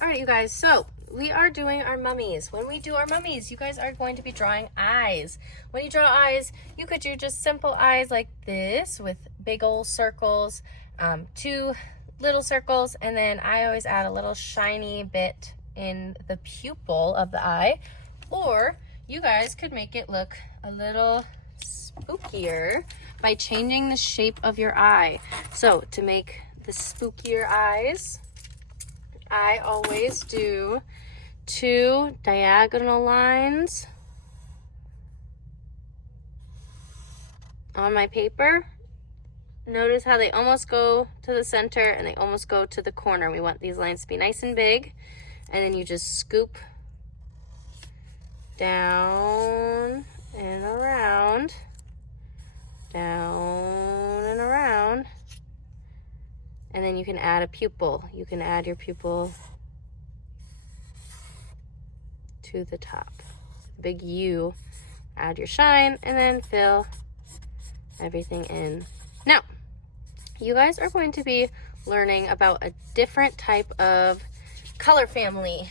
All right, you guys, so we are doing our mummies. When we do our mummies, you guys are going to be drawing eyes. When you draw eyes, you could do just simple eyes like this with big old circles, 2 little circles, and then I always add a little shiny bit in the pupil of the eye. Or you guys could make it look a little spookier by changing the shape of your eye. So to make the spookier eyes, I always do 2 diagonal lines on my paper. Notice how they almost go to the center and they almost go to the corner. We want these lines to be nice and big. And then you just scoop down and around, down and around. And then you can add a pupil. You can add your pupil to the top. Big U. Add your shine and then fill everything in. Now, you guys are going to be learning about a different type of color family.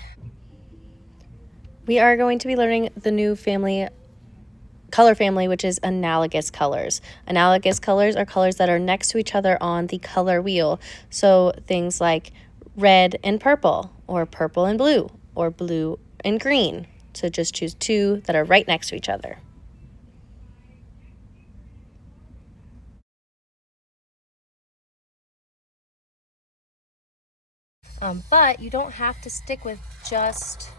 We are going to be learning the new color family, which is analogous colors. Analogous colors are colors that are next to each other on the color wheel. So things like red and purple, or purple and blue, or blue and green. So just choose 2 that are right next to each other. But you don't have to stick with just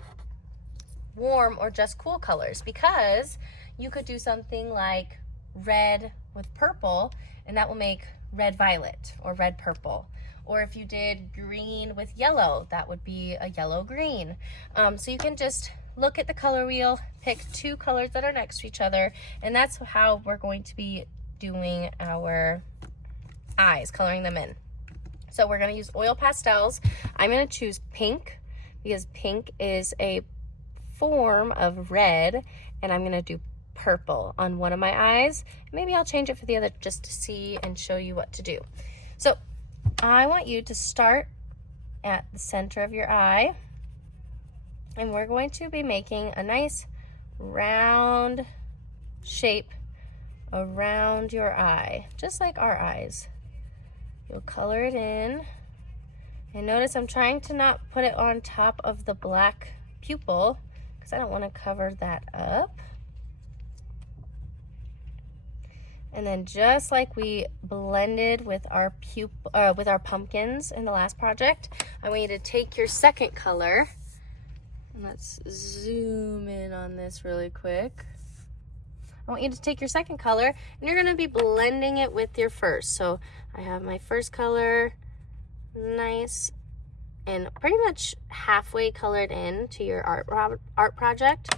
warm or just cool colors, because you could do something like red with purple, and that will make red violet or red purple. Or if you did green with yellow, that would be a yellow green. So you can just look at the color wheel, pick 2 colors that are next to each other, and that's how we're going to be doing our eyes, coloring them in. So we're going to use oil pastels. I'm going to choose pink because pink is a form of red, and I'm going to do purple on one of my eyes. Maybe I'll change it for the other just to see and show you what to do. So I want you to start at the center of your eye, and we're going to be making a nice round shape around your eye, just like our eyes. You'll color it in, and notice I'm trying to not put it on top of the black pupil because I don't want to cover that up. And then just like we blended with our pumpkins in the last project, I want you to take your second color, and let's zoom in on this really quick. I want you to take your second color, and you're going to be blending it with your first. So I have my first color nice and pretty much halfway colored in to your art project.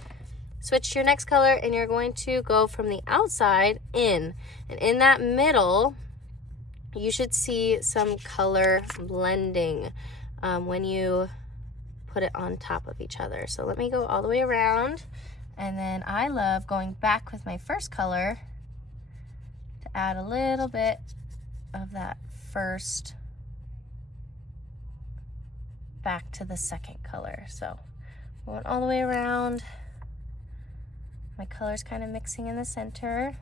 Switch to your next color, and you're going to go from the outside in. And in that middle, you should see some color blending when you put it on top of each other. So let me go all the way around. And then I love going back with my first color to add a little bit of that first back to the second color. So going all the way around. My color's kind of mixing in the center.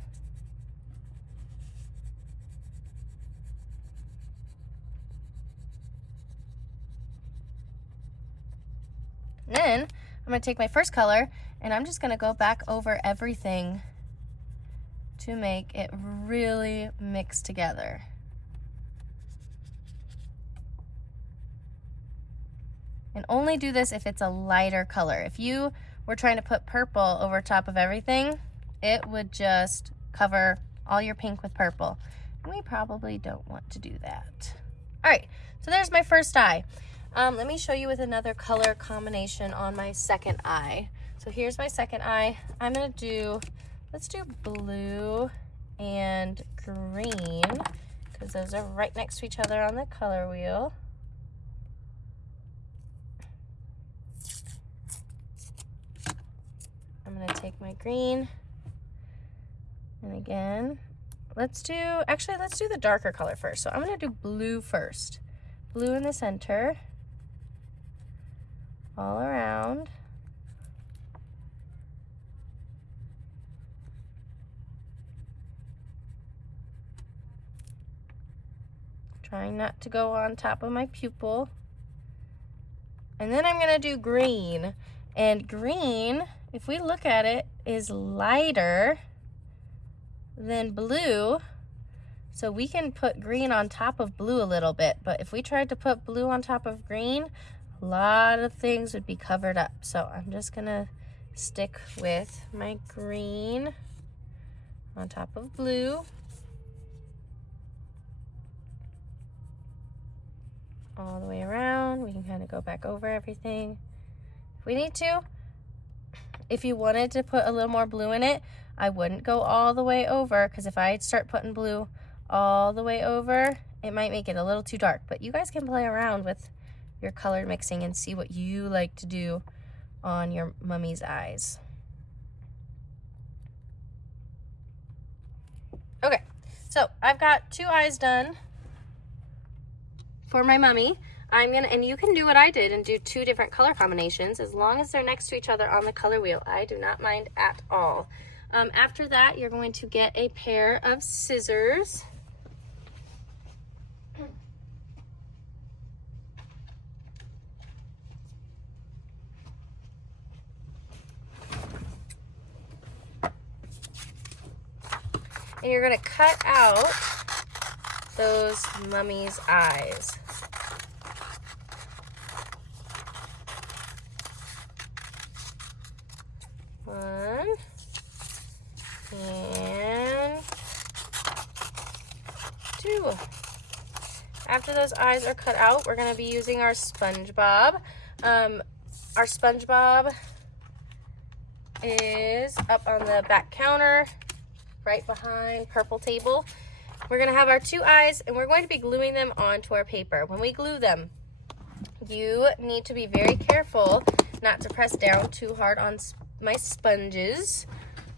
And then I'm going to take my first color, and I'm just going to go back over everything to make it really mix together. And only do this if it's a lighter color. If you were trying to put purple over top of everything, it would just cover all your pink with purple. And we probably don't want to do that. All right, so there's my first eye. Let me show you with another color combination on my second eye. So here's my second eye. I'm gonna do, let's do blue and green, because those are right next to each other on the color wheel. I'm gonna take my green, and again, let's do the darker color first. So I'm gonna do blue first. Blue in the center. all around. Trying not to go on top of my pupil. And then I'm gonna do green. And green, if we look at it, is lighter than blue. So we can put green on top of blue a little bit. But if we tried to put blue on top of green, a lot of things would be covered up. So I'm just gonna stick with my green on top of blue. All the way around. We can kind of go back over everything if we need to. If you wanted to put a little more blue in it, I wouldn't go all the way over, because if I start putting blue all the way over, it might make it a little too dark. But you guys can play around with your color mixing and see what you like to do on your mummy's eyes. Okay, so I've got 2 eyes done for my mummy. And you can do what I did and do 2 different color combinations as long as they're next to each other on the color wheel. I do not mind at all. After that, you're going to get a pair of scissors. And you're going to cut out those mummy's eyes. One and 2. After those eyes are cut out, we're going to be using our SpongeBob. Our SpongeBob is up on the back counter, right behind purple table. We're going to have our 2 eyes, and we're going to be gluing them onto our paper. When we glue them, you need to be very careful not to press down too hard on my sponges.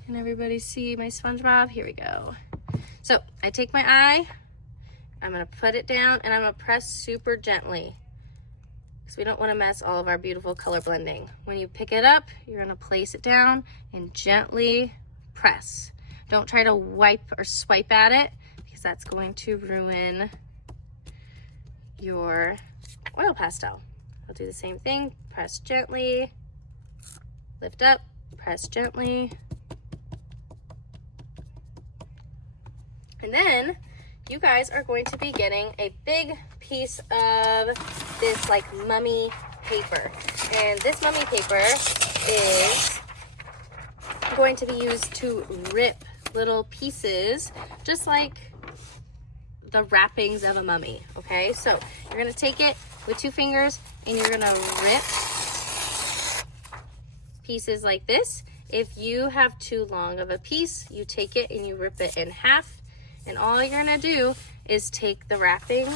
Can everybody see my SpongeBob? Here we go. So I take my eye, I'm going to put it down, and I'm going to press super gently, because we don't want to mess all of our beautiful color blending. When you pick it up, you're going to place it down and gently press. Don't try to wipe or swipe at it, because that's going to ruin your oil pastel. I'll do the same thing. Press gently, lift up, press gently. And then you guys are going to be getting a big piece of this like mummy paper. And this mummy paper is going to be used to rip little pieces, just like the wrappings of a mummy, okay? So you're gonna take it with 2 fingers and you're gonna rip pieces like this. If you have too long of a piece, you take it and you rip it in half. And all you're gonna do is take the wrapping,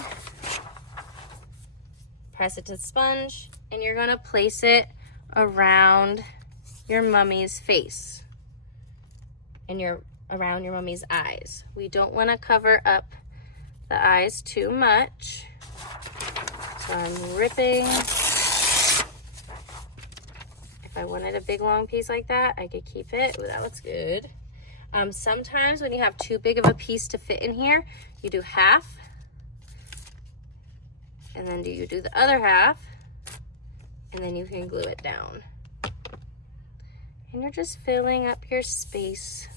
press it to the sponge, and you're gonna place it around your mummy's face and around your mummy's eyes. We don't wanna cover up the eyes too much. So I'm ripping. If I wanted a big long piece like that, I could keep it. Ooh, that looks good. Sometimes when you have too big of a piece to fit in here, you do half, and then you do the other half, and then you can glue it down. And you're just filling up your space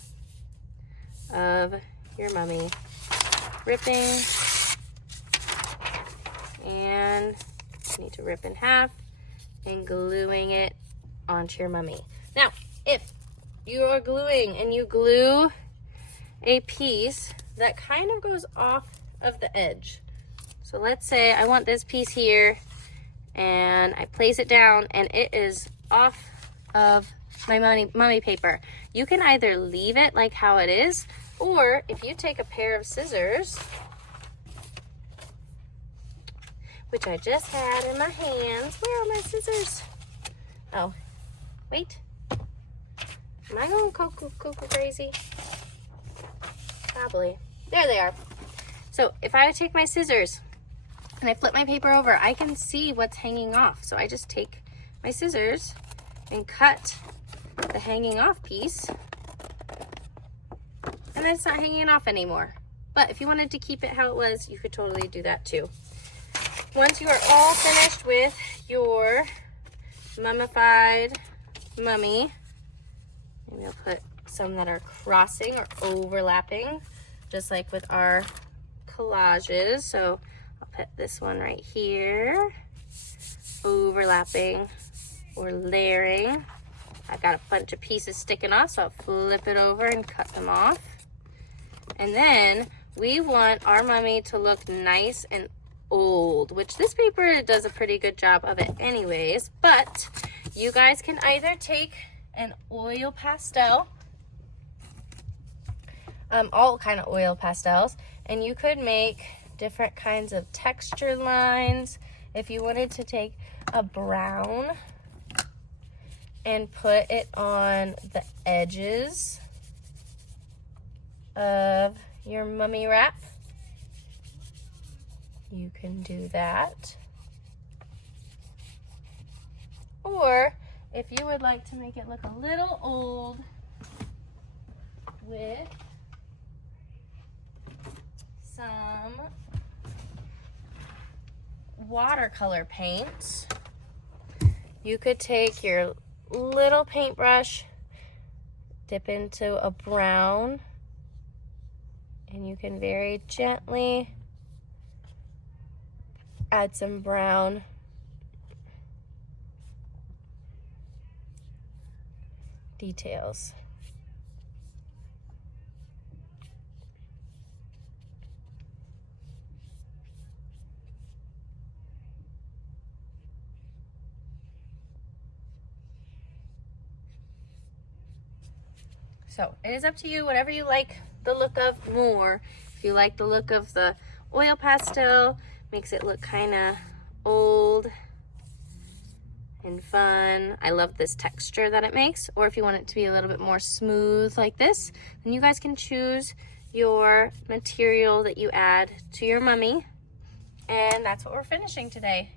of your mummy. Ripping, and you need to rip in half and gluing it onto your mummy. Now, if you are gluing and you glue a piece that kind of goes off of the edge. So let's say I want this piece here and I place it down and it is off of my mummy paper. You can either leave it like how it is, or if you take a pair of scissors, which I just had in my hands. Where are my scissors? Oh, wait. Am I going cuckoo crazy? Probably. There they are. So if I take my scissors and I flip my paper over, I can see what's hanging off. So I just take my scissors and cut the hanging off piece. And then it's not hanging off anymore. But if you wanted to keep it how it was, you could totally do that too. Once you are all finished with your mummified mummy, maybe I'll put some that are crossing or overlapping, just like with our collages. So I'll put this one right here, overlapping or layering. I've got a bunch of pieces sticking off, so I'll flip it over and cut them off. And then we want our mummy to look nice and old, which this paper does a pretty good job of it anyways. But you guys can either take an oil pastel, all kind of oil pastels, and you could make different kinds of texture lines. If you wanted to take a brown and put it on the edges of your mummy wrap, you can do that. Or if you would like to make it look a little old with some watercolor paint, you could take your little paintbrush, dip into a brown, and you can very gently add some brown details. So it is up to you, whatever you like the look of more. If you like the look of the oil pastel, makes it look kind of old and fun. I love this texture that it makes. Or if you want it to be a little bit more smooth like this, then you guys can choose your material that you add to your mummy. And that's what we're finishing today.